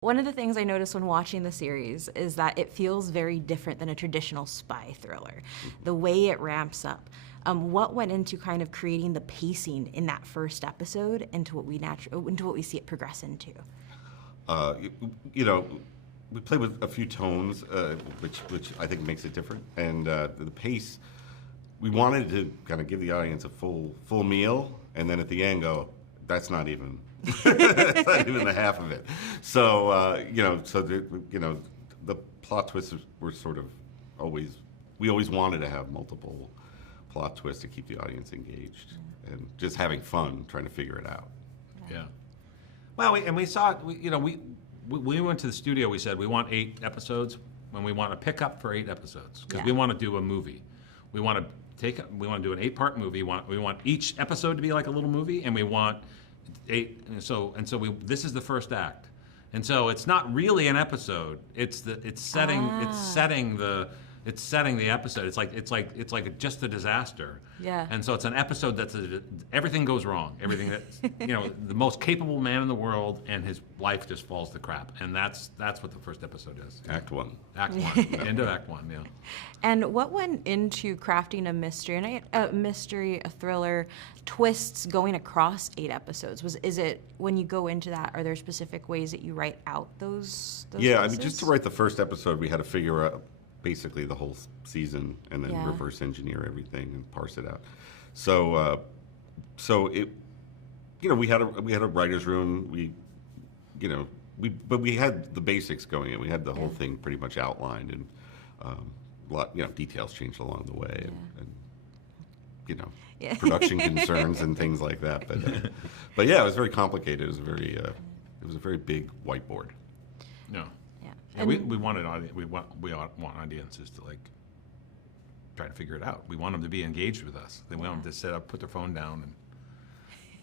One of the things I noticed when watching the series is that it feels very different than a traditional spy thriller. The way it ramps up. What went into kind of creating the pacing in that first episode into what we see it progress into? We play with a few tones, which I think makes it different, and the pace. We wanted to kind of give the audience a full meal, and then at the end go, that's not even that's not even the half of it. So the plot twists were sort of we always wanted to have multiple plot twists to keep the audience engaged and just having fun trying to figure it out. Yeah. Well, we went to the studio. We said we want 8 episodes, and we want to pick up for 8 episodes because we want to do a movie. We want to do an 8-part movie. We want each episode to be like a little movie, and we want 8. This is the first act, and so it's not really an episode. It's setting the episode. It's like just a disaster. Yeah. And so it's an episode that's everything goes wrong. Everything that the most capable man in the world, and his life just falls to crap. And that's what the first episode is. Act 1. Act 1. End of Act 1. Yeah. And what went into crafting a thriller, twists going across 8 episodes? Is it when you go into that? Are there specific ways that you write out those? Yeah, pieces? just to write the first episode, we had to figure out basically the whole season and then reverse engineer everything and parse it out. So we had a writer's room. But we had the basics going in. We had the whole thing pretty much outlined, and a lot details changed along the way, and production concerns and things like that. But yeah, it was very complicated. It was a very big whiteboard. No. Yeah, we want audiences to try to figure it out. We want them to be engaged with us. They want them to put their phone down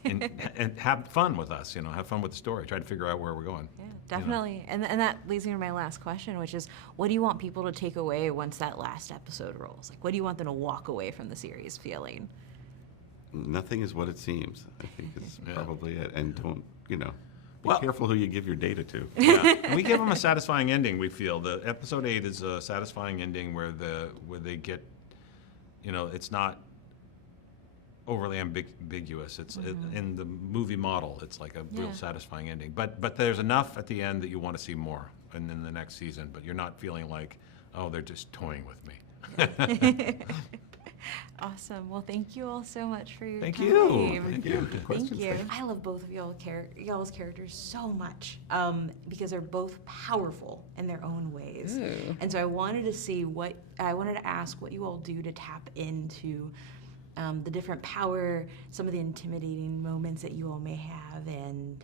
and have fun with us. Have fun with the story. Try to figure out where we're going. Yeah, definitely. And that leads me to my last question, which is, what do you want people to take away once that last episode rolls? What do you want them to walk away from the series feeling? Nothing is what it seems, I think is probably it. And don't be careful who you give your data to. Yeah. We give them a satisfying ending. We feel the episode 8 is a satisfying ending where they get, it's not overly ambiguous. It's in the movie model. It's like a real satisfying ending. But there's enough at the end that you want to see more, and in the next season. But you're not feeling like, oh, they're just toying with me. Awesome. Well, thank you all so much for your time. Thank you. Good questions. Thank you. I love both of y'all's characters so much because they're both powerful in their own ways. Ooh. And so I wanted to ask what you all do to tap into the different power, some of the intimidating moments that you all may have, and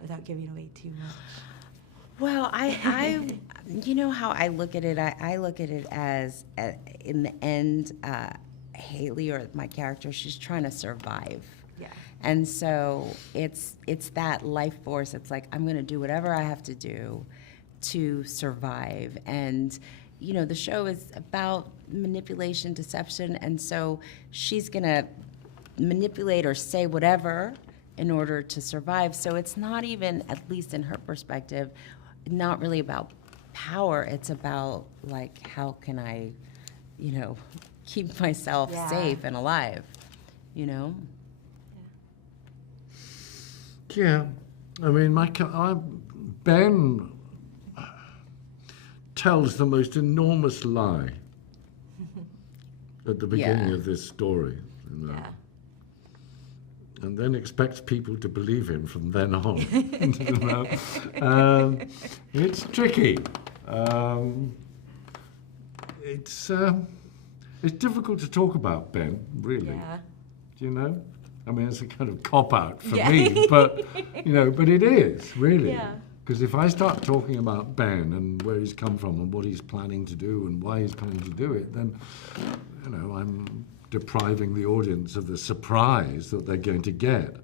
without giving away too much. Well, I you know how I look at it? I look at it as, in the end, Haley, or my character, she's trying to survive. Yeah. And so it's that life force. It's like, I'm going to do whatever I have to do to survive. And, the show is about manipulation, deception, and so she's going to manipulate or say whatever in order to survive. So it's not even, at least in her perspective, not really about power. It's about how can I, keep myself safe and alive, Yeah, I mean, Ben tells the most enormous lie at the beginning of this story, Yeah. and then expects people to believe him from then on. It's tricky. It's difficult to talk about Ben, really. Yeah. I mean, it's a kind of cop-out for me, but it is, really. Yeah. Because if I start talking about Ben and where he's come from and what he's planning to do and why he's planning to do it, then, I'm depriving the audience of the surprise that they're going to get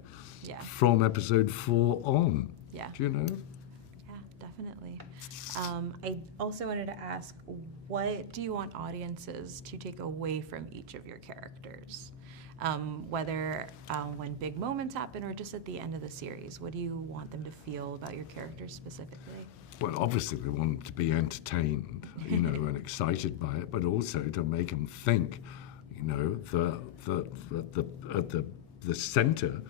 from episode 4 on. Yeah. Do you know? Yeah, definitely. I also wanted to ask, what do you want audiences to take away from each of your characters? whether when big moments happen or just at the end of the series? What do you want them to feel about your characters specifically? Well, obviously we want them to be entertained, and excited by it, but also to make them think, the center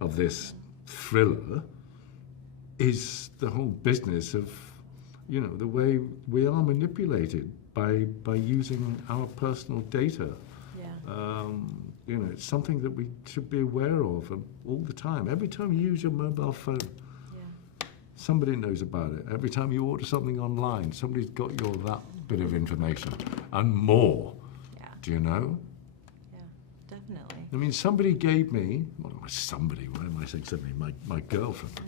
of this thriller is the whole business of, the way we are manipulated by using our personal data. Yeah. It's something that we should be aware of all the time. Every time you use your mobile phone, somebody knows about it. Every time you order something online, somebody's got that bit of information and more. Yeah. Do you know? Yeah, definitely. I mean, somebody gave me, why am I saying somebody? My girlfriend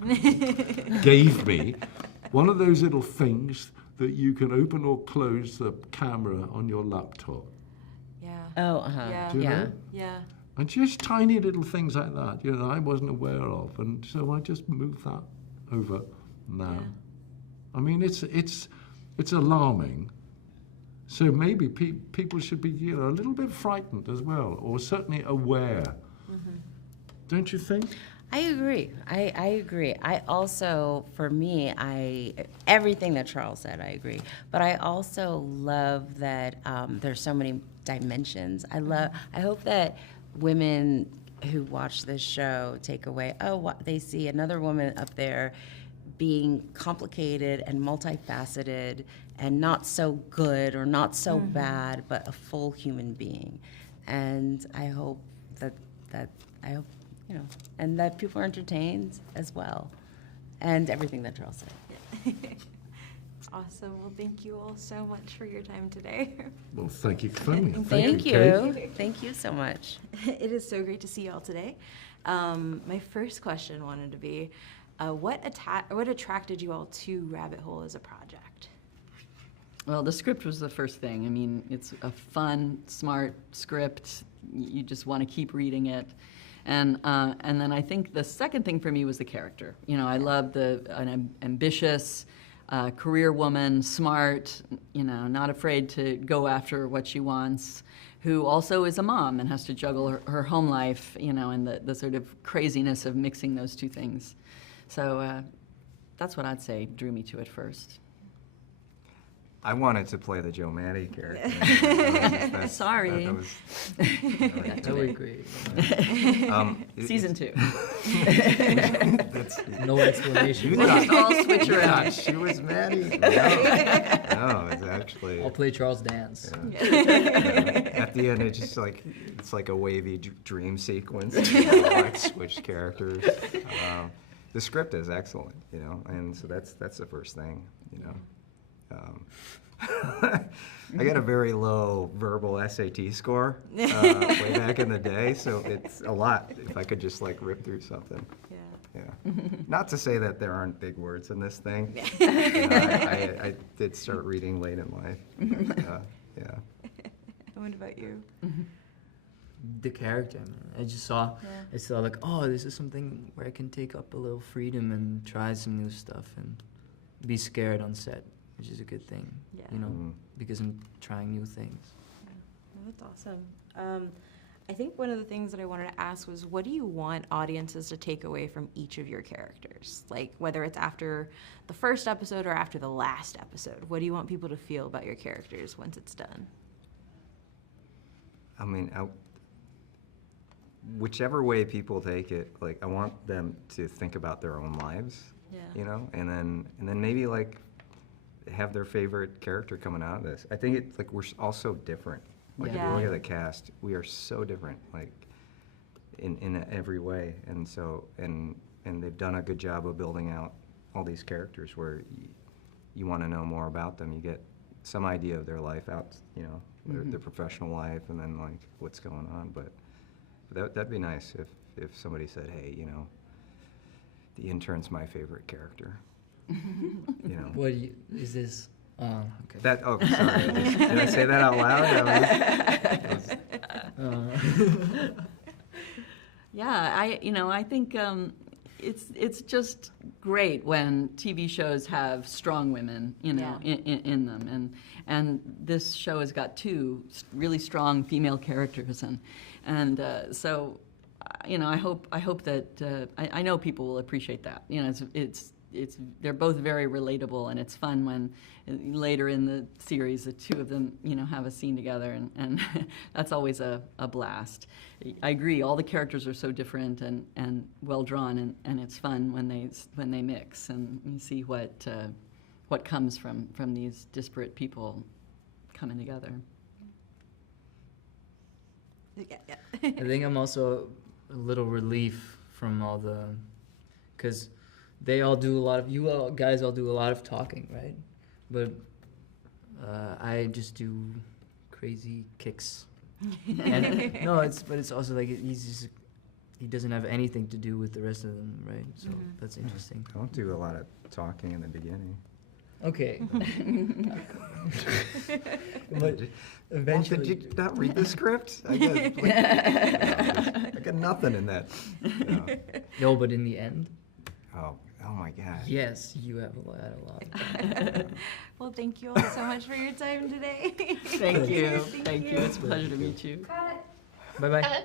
gave me one of those little things that you can open or close the camera on your laptop. Yeah. Oh, uh-huh. Yeah. Do you know? Yeah. And just tiny little things like that, I wasn't aware of. And so I just moved that over now. Yeah. I mean, it's alarming. So maybe people should be, a little bit frightened as well, or certainly aware. Mm-hmm. Don't you think? I agree. I agree. I also, for me, everything that Charles said, I agree. But I also love that there's so many dimensions. I hope that women who watch this show take away, they see another woman up there being complicated and multifaceted and not so good or not so bad, but a full human being. And I hope that and that people are entertained as well. And everything that Charles said. Awesome. Well, thank you all so much for your time today. Well, thank you for coming. Thank Kate. you. Thank you so much. It is so great to see you all today. My first question wanted to be, what attracted you all to RabbitHole as a project? Well, the script was the first thing. I mean, it's a fun, smart script. You just want to keep reading it. And then I think the second thing for me was the character. I love an ambitious career woman, smart, not afraid to go after what she wants, who also is a mom and has to juggle her home life, and the sort of craziness of mixing those two things. So that's what I'd say drew me to it first. I wanted to play the Joe Maddie character. Sorry. That would be great. Season 2. No explanation. We'll just all switch around. She was Maddie. No, it's actually. I'll play Charles Dance. At the end, it's like a wavy dream sequence. Like switched characters. The script is excellent, and so that's the first thing, I got a very low verbal SAT score way back in the day, so it's a lot if I could just rip through something. Yeah. Not to say that there aren't big words in this thing. I did start reading late in life. Yeah. What about you? The character, man. I saw this is something where I can take up a little freedom and try some new stuff and be scared on set, which is a good thing, because I'm trying new things. Yeah. Well, that's awesome. I think one of the things that I wanted to ask was, what do you want audiences to take away from each of your characters? Like, whether it's after the first episode or after the last episode, what do you want people to feel about your characters once it's done? I mean, whichever way people take it, I want them to think about their own lives, and then maybe have their favorite character coming out of this. I think it's we're all so different. If you look at the cast, we are so different, in every way, and so and they've done a good job of building out all these characters where you want to know more about them. You get some idea of their life out, their professional life, and then what's going on. But that'd be nice if somebody said, hey, the intern's my favorite character. What is this? Okay. Sorry. Did I say that out loud? Yeah, I think it's just great when TV shows have strong women, in them, and this show has got 2 really strong female characters, And so, I hope that I know people will appreciate that. They're both very relatable, and it's fun when later in the series the two of them have a scene together, and that's always a blast. I agree, all the characters are so different and well drawn, and it's fun when they mix and you see what comes from these disparate people coming together. Yeah. I think I'm also a little relief from all the, because they all do a lot of, you all guys all do a lot of talking, right? But I just do crazy kicks. And no, it's also like he doesn't have anything to do with the rest of them, right? So that's interesting. I don't do a lot of talking in the beginning. Okay. But eventually, Did you not read the script? I got nothing in that. no, but in the end, Oh my God. yes, you have a lot. Well, thank you all so much for your time today. Thank you. Thank you. It's a pleasure to meet you. Bye bye.